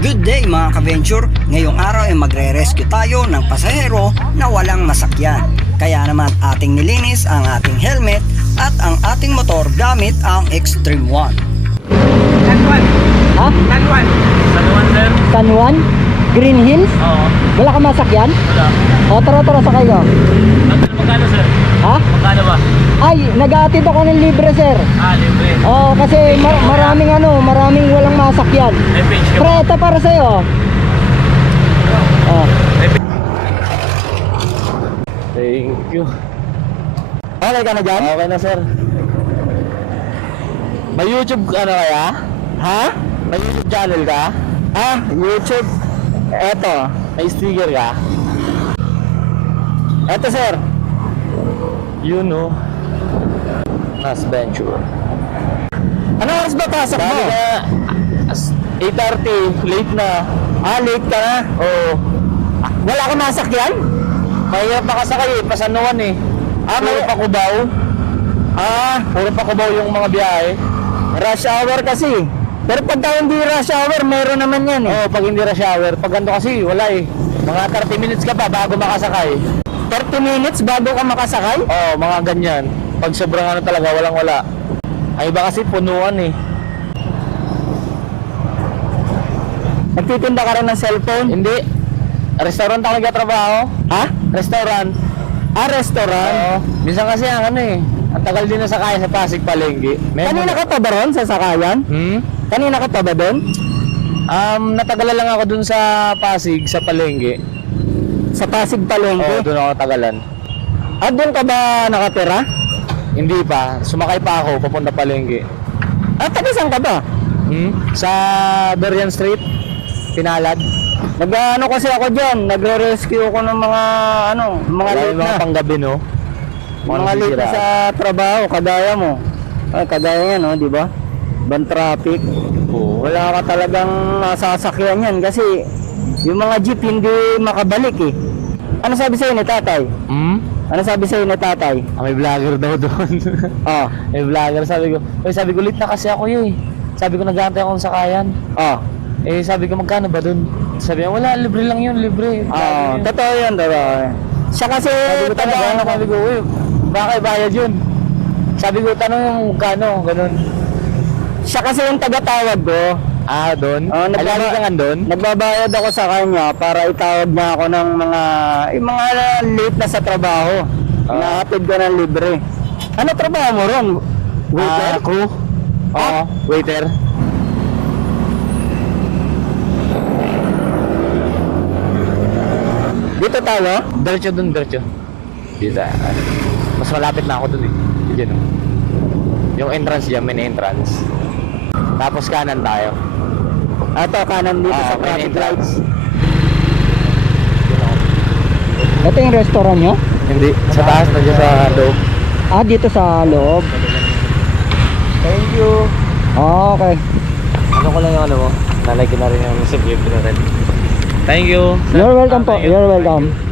Good day mga ka-venture! Ngayong araw ay magre-rescue tayo ng pasahero na walang masakyan. Kaya naman ating nilinis ang ating helmet at ang ating motor gamit ang Extreme One. Tanwan. Ha? Tanwan. Tanwan, sir? San Juan? Green Hills? Oo. Wala ka masakyan? Wala. O tara tara sakay ka. Magkano, magkano, sir? Ha? Magkano ba? Ay, nag-aatid ako ng libre sir. Ah, libre. Oo, kasi mar- maraming ano, maraming ka Pre, ito para sa'yo. Oh. Thank you. Okay ka na dyan? Okay na, sir. May YouTube ka na kaya? Ha? May YouTube channel ka? Ah, YouTube. Eto. May sticker ka? Eto sir. You know. Nas Venture. Ano oras ba pasok mo? Dami na. As- 8.30. Late na. Ah, late ka na. Oo. Ah, Wala ka masakyan? Mahirap makasakay eh. Pasanuan eh. Ah, Puro may- pa kubaw. Ah, Puro pa kubaw yung mga biyahe. rush hour kasi. Pero pagka hindi rush hour, meron naman yan eh. Oo, pag hindi na shower. Pag ganito kasi, wala eh. Mga 30 minutes ka pa bago makasakay. 30 minutes bago ka makasakay? Oo, mga ganyan. Pag sobrang ano talaga, walang wala. Ay iba kasi punuan eh. Nagtitinda ka rin ng cellphone? Hindi. Restaurant ako nagkatrabaho. Ha? Restaurant. Ah, restaurant? Oo. Minsan kasi ang ano eh. Ang tagal din na sakay sa Pasig Palengke. Kanina ka pa ba ron sa sakayan? Hmm? Kanina ka pa ba doon? Um, natagalan lang ako dun sa Pasig, sa Palengke. Sa Pasig Oo, Palengke? dun ako tagalan. At doon ka ba nakatira? Hindi pa. Sumakay pa ako papunta Palengke. At taga saan ka ba? Hmm? Sa Berrien Street, Pinalad. Nag-ano kasi ako dyan, nagre-rescue ako ng mga ano, mga Wala late yung mga na. panggabi, no? Mga late na sa trabaho, kagaya mo. Ay, kagaya yan, no, di ba? Ban traffic. Oo. Wala ka talagang masasakyan yan kasi yung mga jeep hindi makabalik eh. Ano sabi sa'yo ni tatay? Hmm? Ano sabi sa'yo ni tatay? Ah, may vlogger daw doon. Oh, may vlogger, sabi ko. Eh, sabi ko, late na kasi ako yun eh. Sabi ko, nag-aantay ako ng sakayan. oh. Eh, sabi ko, magkano ba doon? Sabi niya, wala, libre lang yun, libre. Oh, Sabi niya. totoo yan, totoo. Siya kasi Sabi ko, talaga, ano sabi ko, uy, baka bayad yun. Sabi ko, tanong yung magkano, ganun. Siya kasi yung tagatawag ko. Ah, doon? Oh, Ay, nagbaba- lagi ka nga doon? Nagbabayad ako sa kanya para itawag niya ako ng mga yung mga late na sa trabaho. Ah. Inahatid ko ng libre. Ano trabaho mo ron? Waiter? Ah, crew? Oo, waiter. Dito tayo? Diretso doon, diretso. Dito. ah. Mas malapit na ako doon eh. Diyan oh. Yung entrance dyan, main entrance. Tapos kanan tayo. Ato, kanan dito Ah, sa main traffic entrance. lights. Diyan ako. Ito yung restaurant nyo? Hindi, sa taas na dyan sa loob. Ah, dito sa loob. Thank you. Okay. Ano ko lang yung ano mo? Nalagyan na rin yung music yung rin. Thank you. You're welcome po. You're welcome.